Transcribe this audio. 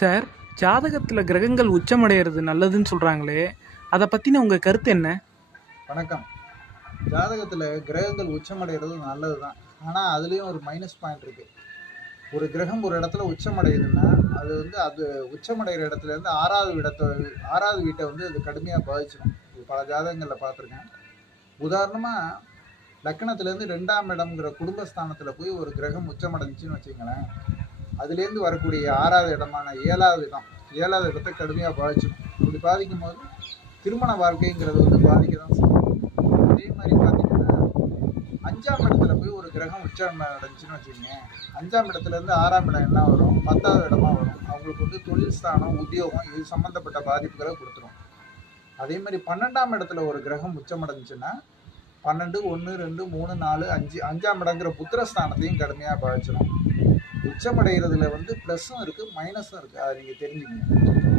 Sir, ஜாதகத்தில் கிரகங்கள் உச்சமடைகிறது நல்லதுன்னு சொல்கிறாங்களே, அதை பற்றின உங்கள் கருத்து என்ன? வணக்கம். ஜாதகத்தில் கிரகங்கள் உச்சமடைகிறது நல்லது தான். ஆனால் அதுலேயும் ஒரு மைனஸ் பாயிண்ட் இருக்குது. ஒரு கிரகம் ஒரு இடத்துல உச்சமடையுதுன்னா அது உச்சமடைகிற இடத்துலேருந்து ஆறாவது வீட்டை அது கடுமையாக பாதிச்சிடும். இது பல ஜாதகங்களில் பார்த்துருக்கேன். உதாரணமாக லக்னத்துலேருந்து 2ஆம் இடம்ங்கிற குடும்பஸ்தானத்தில் போய் ஒரு கிரகம் உச்சமடைஞ்சின்னு வச்சுங்களேன், அதுலேருந்து வரக்கூடிய 6வது இடமான 7வது இடத்தை கடுமையாக பாதிச்சிடும். அப்படி பாதிக்கும் போது திருமண வாழ்க்கைங்கிறது பாதிக்க தான் செய்யும். அதே மாதிரி பார்த்தீங்கன்னா 5ஆம் இடத்துல போய் ஒரு கிரகம் உச்சம் அடைஞ்சின்னு வச்சுக்கோங்க, 5ஆம் இடத்துலேருந்து 6ஆம் இடம் என்ன வரும், 10வது இடமா வரும். அவங்களுக்கு தொழில் ஸ்தானம், உத்தியோகம் இது சம்மந்தப்பட்ட பாதிப்புகளை கொடுத்துரும். அதே மாதிரி 12ஆம் இடத்துல ஒரு கிரகம் உச்சமடைஞ்சுன்னா 12, 1, 2, 3, 4, 5 5ஆம் இடங்கிற புத்திரஸ்தானத்தையும் கடுமையாக பாதிச்சிடும். உச்சமடைகிறதுல ப்ளஸ்ஸும் இருக்குது மைனஸும் இருக்குது. அதை நீங்கள் தெரிஞ்சுக்கணும்.